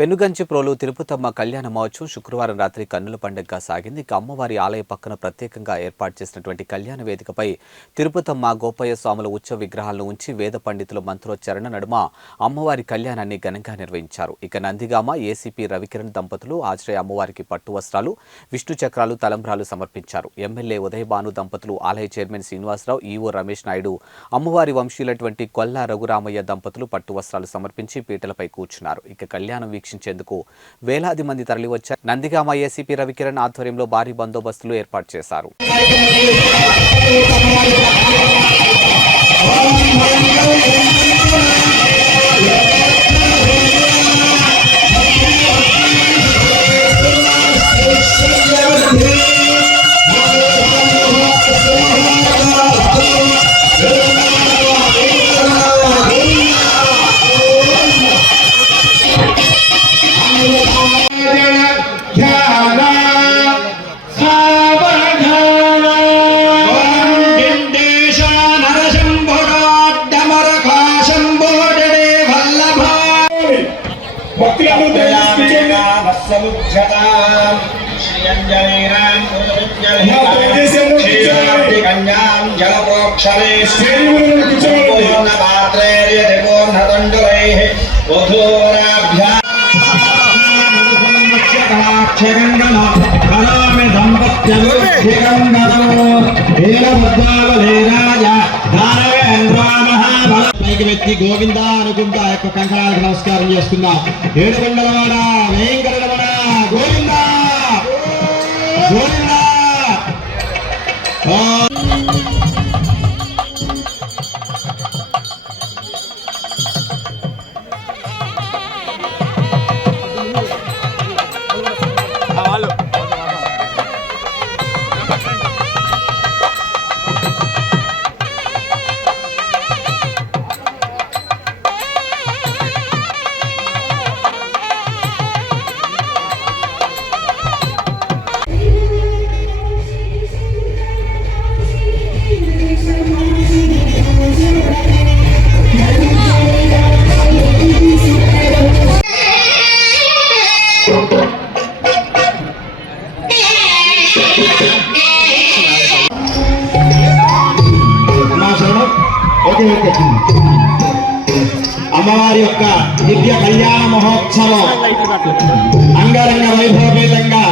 పెనుగంచిప్రోలు తిరుపతమ్మ కళ్యాణ మహోత్సవం శుక్రవారం రాత్రి కన్నుల పండుగగా సాగింది. అమ్మవారి ఆలయ పక్కన ప్రత్యేకంగా ఏర్పాటు చేసినటువంటి కళ్యాణ వేదికపై తిరుపతమ్మ గోపయ్య స్వాముల ఉత్సవ విగ్రహాలను ఉంచి వేద పండితుల మంత్రోచ్చరణ నడుమ అమ్మవారి కళ్యాణాన్ని ఘనంగా నిర్వహించారు. ఇక నందిగామ ఏసీపీ రవికిరణ్ దంపతులు ఆశ్రయ అమ్మవారికి పట్టు వస్త్రాలు, విష్ణు చక్రాలు, తలంబ్రాలు సమర్పించారు. ఎమ్మెల్యే ఉదయభాను దంపతులు, ఆలయ చైర్మన్ శ్రీనివాసరావు, ఈవో రమేష్ నాయుడు, అమ్మవారి వంశీయులటువంటి కొల్లా రఘురామయ్య దంపతులు పట్టు వస్త్రాలు సమర్పించి పీటలపై కూర్చున్నారు. ఇక కళ్యాణం వీక్షించేందుకు వేలాది మంది తరలివచ్చారు. నందిగామ ఏసీపీ రవికిరణ్ ఆధ్వర్యంలో భారీ బందోబస్తులు ఏర్పాటు చేశారు. వ్యక్తి గోవింద అనుకుంటా యొక్క కంకణాలకు నమస్కారం చేసుకుందాం. ఏడుకొండలవాడ వేంకటరమణ గోవింద గోవింద. అమ్మవారి యొక్క దివ్య కళ్యాణ మహోత్సవం అంగరంగ వైభవపేతంగా